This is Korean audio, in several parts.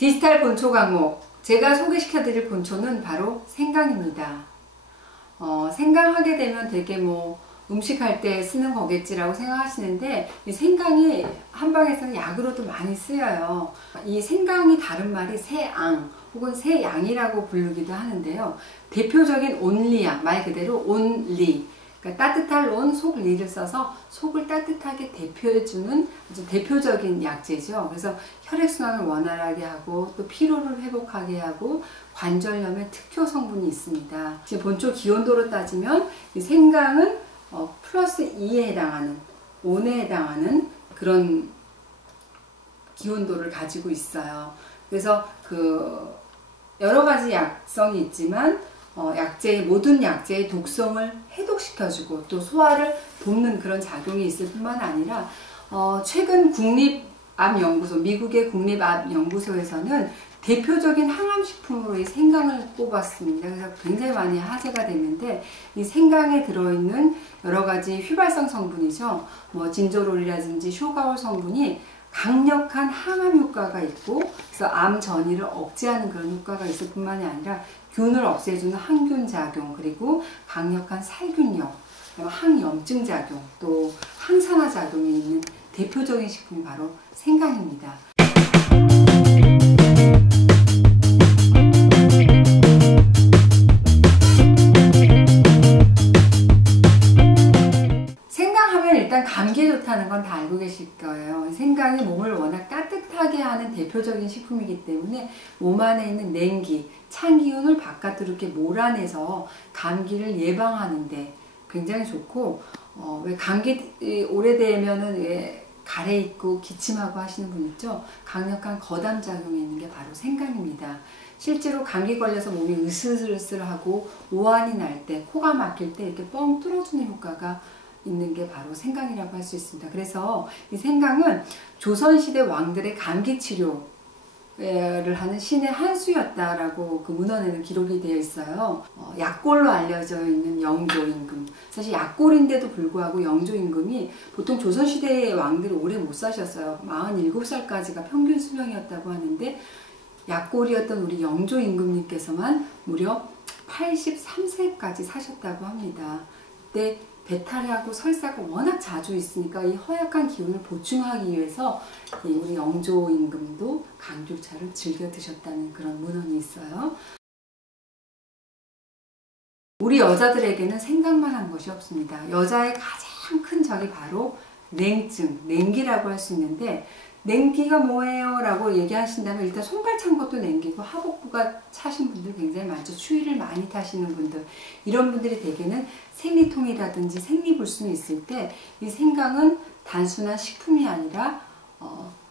디지털 본초 강목, 제가 소개시켜드릴 본초는 바로 생강입니다. 생강하게 되면 되게 음식할 때 쓰는 거겠지라고 생각하시는데, 이 생강이 한방에서는 약으로도 많이 쓰여요. 이 생강이 다른 말이 새앙 혹은 새양이라고 부르기도 하는데요. 대표적인 온리약, 말 그대로 온리, 그러니까 따뜻할 온, 속리를 써서 속을 따뜻하게 대표해주는 아주 대표적인 약재죠. 그래서 혈액순환을 원활하게 하고 또 피로를 회복하게 하고 관절염에 특효 성분이 있습니다. 지금 본초 기온도로 따지면 이 생강은 플러스 2에 해당하는, 온에 해당하는 그런 기온도를 가지고 있어요. 그래서 여러 가지 약성이 있지만 모든 약재의 독성을 해독시켜주고 또 소화를 돕는 그런 작용이 있을 뿐만 아니라 최근 국립암연구소, 미국의 국립암연구소에서는 대표적인 항암식품으로 이 생강을 꼽았습니다. 그래서 굉장히 많이 화제가 됐는데, 이 생강에 들어있는 여러 가지 휘발성 성분이죠. 진저롤이라든지 쇼가올 성분이 강력한 항암 효과가 있고, 그래서 암 전이를 억제하는 그런 효과가 있을 뿐만이 아니라 균을 없애주는 항균 작용, 그리고 강력한 살균력, 항염증 작용, 또 항산화 작용이 있는 대표적인 식품이 바로 생강입니다. 생강하면 일단 감기에 좋다는 건 다 알고 계실 거예요. 생강이 몸을 워낙 따뜻하게 하는 대표적인 식품이기 때문에 몸 안에 있는 냉기, 찬 기운을 바깥으로 이렇게 몰아내서 감기를 예방하는데 굉장히 좋고, 왜 감기 오래되면은 왜 가래 있고 기침하고 하시는 분 있죠? 강력한 거담 작용이 있는 게 바로 생강입니다. 실제로 감기 걸려서 몸이 으슬으슬하고 오한이 날 때, 코가 막힐 때 이렇게 뻥 뚫어주는 효과가 있는 게 바로 생강이라고 할 수 있습니다. 그래서 이 생강은 조선시대 왕들의 감기 치료를 하는 신의 한 수였다라고 그 문헌에는 기록이 되어 있어요. 약골로 알려져 있는 영조임금. 사실 약골인데도 불구하고 영조임금이 보통 조선시대의 왕들이 오래 못 사셨어요. 47살까지가 평균 수명이었다고 하는데, 약골이었던 우리 영조임금님께서만 무려 83세까지 사셨다고 합니다. 그때 배탈하고 설사가 워낙 자주 있으니까 이 허약한 기운을 보충하기 위해서 우리 영조임금도 강귤차를 즐겨 드셨다는 그런 문헌이 있어요. 우리 여자들에게는 생각만 한 것이 없습니다. 여자의 가장 큰 적이 바로 냉증, 냉기라고 할 수 있는데, 냉기가 뭐예요? 라고 얘기하신다면 일단 손발 찬 것도 냉기고, 하복부가 차신 분들 굉장히 많죠. 추위를 많이 타시는 분들, 이런 분들이 대개는 생리통이라든지 생리불순이 있을 때 이 생강은 단순한 식품이 아니라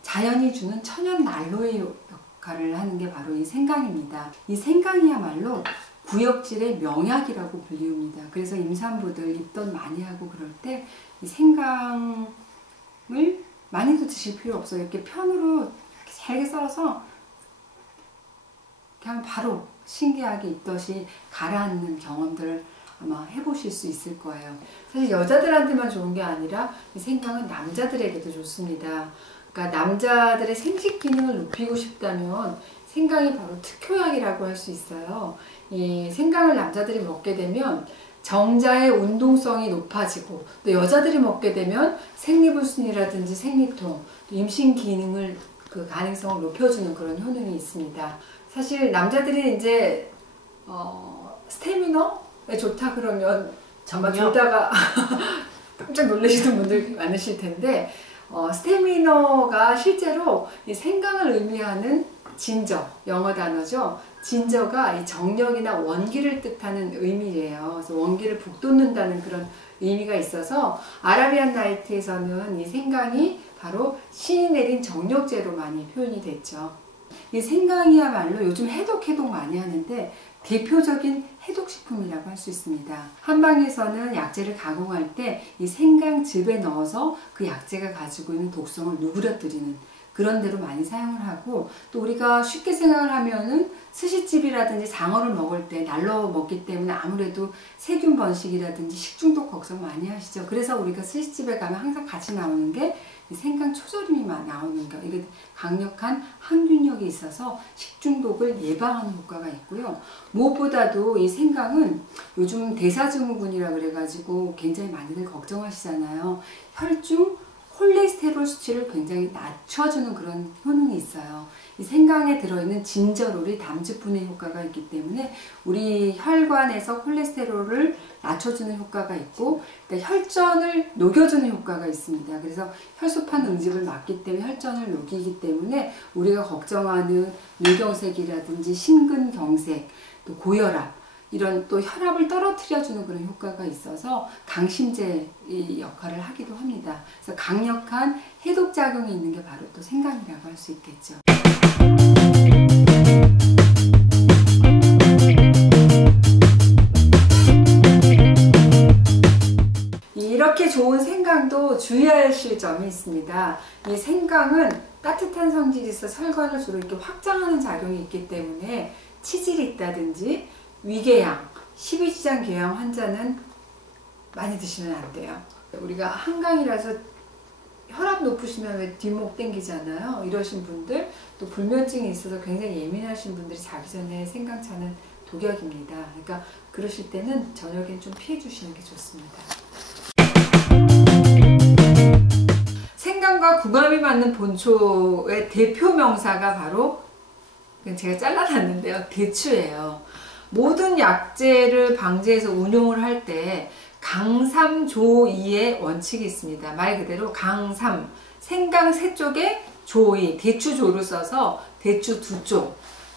자연이 주는 천연 난로의 역할을 하는 게 바로 이 생강입니다. 이 생강이야말로 구역질의 명약이라고 불리웁니다. 그래서 임산부들 입덧 많이 하고 그럴 때 이 생강을 많이도 드실 필요 없어요. 이렇게 편으로 이렇게 잘게 썰어서 그냥 바로 신기하게 입덧이 가라앉는 경험들을 아마 해보실 수 있을 거예요. 사실 여자들한테만 좋은 게 아니라 이 생강은 남자들에게도 좋습니다. 그러니까 남자들의 생식 기능을 높이고 싶다면 생강이 바로 특효약이라고 할 수 있어요. 이 생강을 남자들이 먹게 되면 정자의 운동성이 높아지고, 또 여자들이 먹게 되면 생리불순이라든지 생리통, 또 임신 기능을 가능성을 높여주는 그런 효능이 있습니다. 사실 남자들이 이제 스태미너에 좋다 그러면 정말 둘다가 깜짝 놀라시는 분들 많으실 텐데, 스태미너가 실제로 이 생강을 의미하는 진저, 영어 단어죠. 진저가 이 정력이나 원기를 뜻하는 의미예요. 그래서 원기를 북돋는다는 그런 의미가 있어서 아라비안 나이트에서는 이 생강이 바로 신이 내린 정력제로 많이 표현이 됐죠. 이 생강이야말로 요즘 해독 많이 하는데 대표적인 해독식품이라고 할 수 있습니다. 한방에서는 약재를 가공할 때 이 생강즙에 넣어서 그 약재가 가지고 있는 독성을 누그러뜨리는 그런 데로 많이 사용을 하고, 또 우리가 쉽게 생각을 하면은 스시집이라든지 장어를 먹을 때 날로 먹기 때문에 아무래도 세균 번식이라든지 식중독 걱정 많이 하시죠. 그래서 우리가 스시집에 가면 항상 같이 나오는 게 생강 초절임이 나오는 거. 이게 강력한 항균력이 있어서 식중독을 예방하는 효과가 있고요. 무엇보다도 이 생강은 요즘 대사증후군이라 그래가지고 굉장히 많이들 걱정하시잖아요. 혈중 콜레스테롤 수치를 굉장히 낮춰주는 그런 효능이 있어요. 이 생강에 들어있는 진저롤이 담즙분해 효과가 있기 때문에 우리 혈관에서 콜레스테롤을 낮춰주는 효과가 있고, 혈전을 녹여주는 효과가 있습니다. 그래서 혈소판 응집을 막기 때문에 혈전을 녹이기 때문에 우리가 걱정하는 뇌경색이라든지 심근경색, 또 고혈압, 이런 또 혈압을 떨어뜨려주는 그런 효과가 있어서 강심제 역할을 하기도 합니다. 그래서 강력한 해독작용이 있는 게 바로 또 생강이라고 할 수 있겠죠. 이렇게 좋은 생강도 주의하실 점이 있습니다. 이 생강은 따뜻한 성질이 있어 혈관을 주로 이렇게 확장하는 작용이 있기 때문에 치질이 있다든지 위궤양, 십이지장 궤양 환자는 많이 드시면 안 돼요. 우리가 한강이라서 혈압 높으시면 왜 뒷목 땡기잖아요. 이러신 분들, 또 불면증이 있어서 굉장히 예민하신 분들이 자기 전에 생강차는 독약입니다. 그러니까 그러실 때는 저녁엔 좀 피해 주시는 게 좋습니다. 생강과 궁합이 맞는 본초의 대표 명사가 바로, 제가 잘라놨는데요, 대추예요. 모든 약재를 방제해서 운용을 할 때 강삼조이의 원칙이 있습니다. 말 그대로 강삼, 생강 3쪽에 조이, 대추조를 써서 대추 2쪽,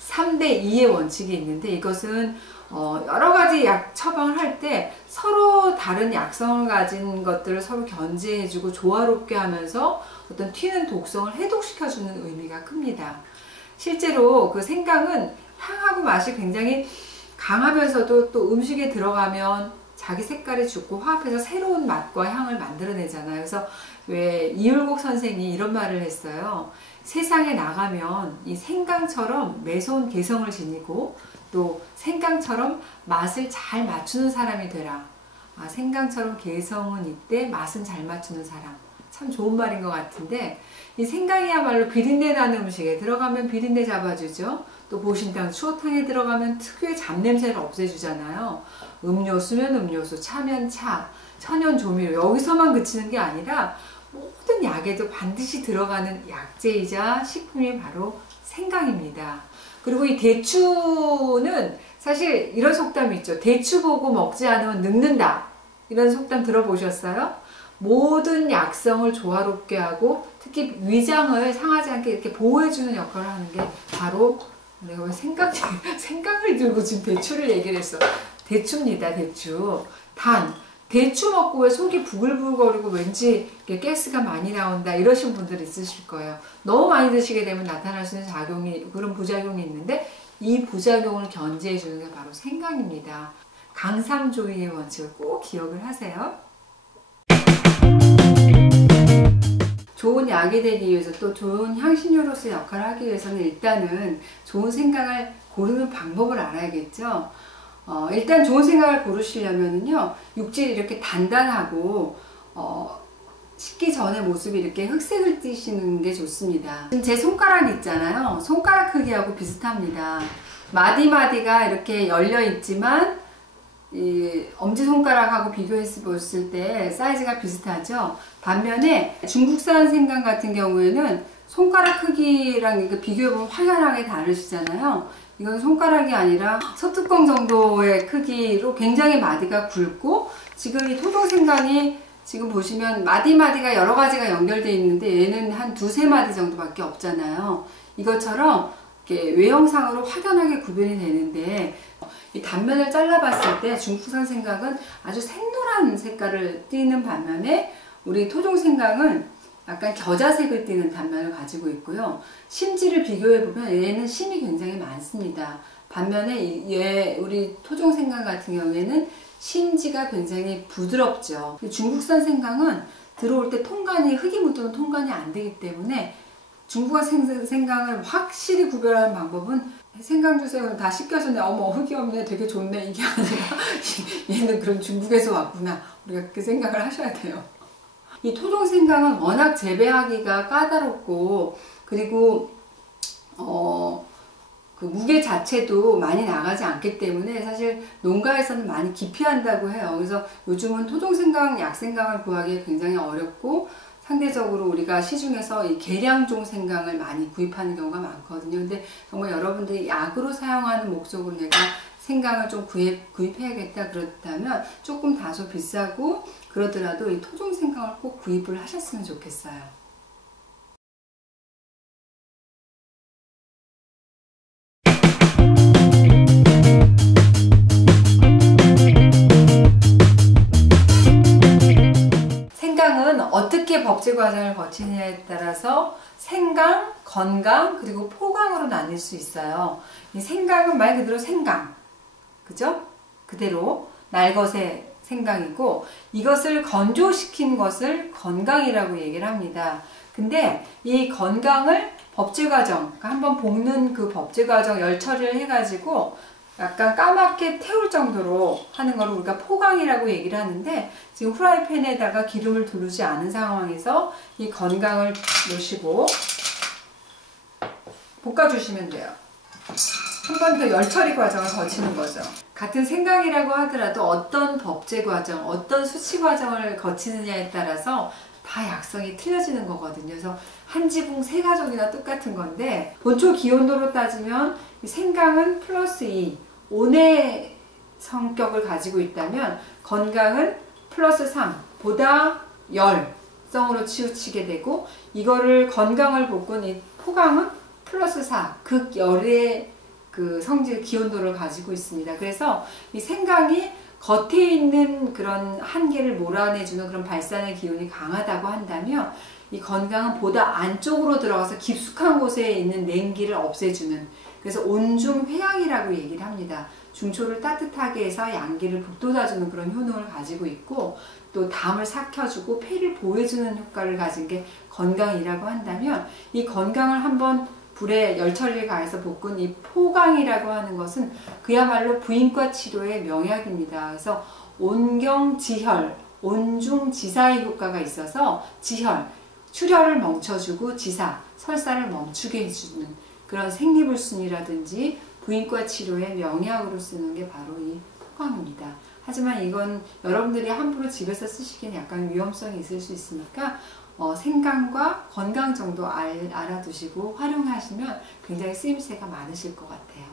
3대2의 원칙이 있는데, 이것은 여러 가지 약 처방을 할 때 서로 다른 약성을 가진 것들을 서로 견제해주고 조화롭게 하면서 어떤 튀는 독성을 해독시켜주는 의미가 큽니다. 실제로 그 생강은 향하고 맛이 굉장히 강하면서도 또 음식에 들어가면 자기 색깔이 죽고 화합해서 새로운 맛과 향을 만들어내잖아요. 그래서 왜 이율곡 선생이 이런 말을 했어요. 세상에 나가면 이 생강처럼 매서운 개성을 지니고 또 생강처럼 맛을 잘 맞추는 사람이 되라. 생강처럼 개성은 있되 맛은 잘 맞추는 사람. 참 좋은 말인 것 같은데, 이 생강이야말로 비린내 나는 음식에 들어가면 비린내 잡아주죠. 또 보신탕, 추어탕에 들어가면 특유의 잡냄새를 없애주잖아요. 음료수면 음료수, 차면 차, 천연 조미료, 여기서만 그치는 게 아니라 모든 약에도 반드시 들어가는 약재이자 식품이 바로 생강입니다. 그리고 이 대추는 사실 이런 속담이 있죠. 대추 보고 먹지 않으면 늙는다. 이런 속담 들어보셨어요? 모든 약성을 조화롭게 하고 특히 위장을 상하지 않게 이렇게 보호해주는 역할을 하는 게 바로, 내가 왜 생강을 들고 지금 대추를 얘기를 했어. 대추입니다, 대추. 단, 대추 먹고 왜 속이 부글부글거리고 왠지 가스가 많이 나온다 이러신 분들 있으실 거예요. 너무 많이 드시게 되면 나타날 수 있는 작용이, 그런 부작용이 있는데, 이 부작용을 견제해 주는 게 바로 생강입니다. 강삼조이의 원칙을 꼭 기억을 하세요. 좋은 약이 되기 위해서, 또 좋은 향신료로서 역할을 하기 위해서는 일단은 좋은 생강을 고르는 방법을 알아야겠죠. 일단 좋은 생강을 고르시려면요, 육질이 이렇게 단단하고 식기 전의 모습이 이렇게 흑색을 띠시는 게 좋습니다. 지금 제 손가락 있잖아요. 손가락 크기하고 비슷합니다. 마디마디가 이렇게 열려 있지만 이 엄지손가락하고 비교해서 봤을 때 사이즈가 비슷하죠. 반면에 중국산 생강 같은 경우에는 손가락 크기랑 비교해보면 확연하게 다르시잖아요. 이건 손가락이 아니라 소뚜껑 정도의 크기로 굉장히 마디가 굵고, 지금 이 토종생강이 지금 보시면 마디마디가 여러 가지가 연결되어 있는데 얘는 한 2~3마디 정도밖에 없잖아요. 이것처럼 이렇게 외형상으로 확연하게 구분이 되는데, 이 단면을 잘라봤을 때 중국산 생강은 아주 샛노란 색깔을 띠는 반면에 우리 토종생강은 약간 겨자색을 띠는 단면을 가지고 있고요. 심지를 비교해보면 얘는 심이 굉장히 많습니다. 반면에 우리 토종생강 같은 경우에는 심지가 굉장히 부드럽죠. 중국산 생강은 들어올 때 통간이, 흙이 묻으면 통간이 안 되기 때문에 중국어 생강을 확실히 구별하는 방법은 생강 주세요. 다 씻겨졌네. 어머 흙이 없네. 되게 좋네. 이게 아니라 얘는 그럼 중국에서 왔구나. 우리가 그렇게 생각을 하셔야 돼요. 이 토종 생강은 워낙 재배하기가 까다롭고 그리고 그 무게 자체도 많이 나가지 않기 때문에 사실 농가에서는 많이 기피한다고 해요. 그래서 요즘은 토종 생강, 약생강을 구하기 굉장히 어렵고 상대적으로 우리가 시중에서 이 계량종 생강을 많이 구입하는 경우가 많거든요. 근데 정말 여러분들이 약으로 사용하는 목적으로 내가 생강을 좀 구입해야겠다 그렇다면 조금 다소 비싸고 그러더라도 이 토종 생강을 꼭 구입을 하셨으면 좋겠어요. 생강은 어떻게 법제 과정을 거치느냐에 따라서 생강, 건강, 그리고 포강으로 나뉠 수 있어요. 이 생강은 말 그대로 생강, 그죠? 그대로 날것의 생강이고 이것을 건조시킨 것을 건강이라고 얘기를 합니다. 근데 이 건강을 법제 과정, 그러니까 한번 볶는 그 법제 과정 열 처리를 해가지고 약간 까맣게 태울 정도로 하는 걸 우리가 포강이라고 얘기를 하는데 지금 후라이팬에다가 기름을 두르지 않은 상황에서 이 건강을 넣으시고 볶아주시면 돼요. 한 번 더 열 처리 과정을 거치는 거죠. 같은 생강이라고 하더라도 어떤 법제 과정, 어떤 수치 과정을 거치느냐에 따라서 다 약성이 틀려지는 거거든요. 그래서 한 지붕 세 가족이나 똑같은 건데 본초 기온도로 따지면 생강은 플러스 2, 온의 성격을 가지고 있다면 건강은 플러스 3, 보다 열성으로 치우치게 되고 이거를 건강을 볶은 이 포강은 플러스 4, 극열의 그 성질 기온도를 가지고 있습니다. 그래서 이 생강이 겉에 있는 그런 한계를 몰아내주는 그런 발산의 기운이 강하다고 한다면 이 건강은 보다 안쪽으로 들어가서 깊숙한 곳에 있는 냉기를 없애주는 그래서 온중회양이라고 얘기를 합니다. 중초를 따뜻하게 해서 양기를 북돋아주는 그런 효능을 가지고 있고 또 담을 삭혀주고 폐를 보호해주는 효과를 가진 게 건강이라고 한다면 이 건강을 한번 불에 열처리를 가해서 볶은 이 포강이라고 하는 것은 그야말로 부인과 치료의 명약입니다. 그래서 온경지혈, 온중지사의 효과가 있어서 지혈, 출혈을 멈춰주고 지사, 설사를 멈추게 해주는 그런 생리불순이라든지 부인과 치료의 명약으로 쓰는 게 바로 이 포강입니다. 하지만 이건 여러분들이 함부로 집에서 쓰시기엔 약간 위험성이 있을 수 있으니까 생강과 건강 정도 알아두시고 활용하시면 굉장히 쓰임새가 많으실 것 같아요.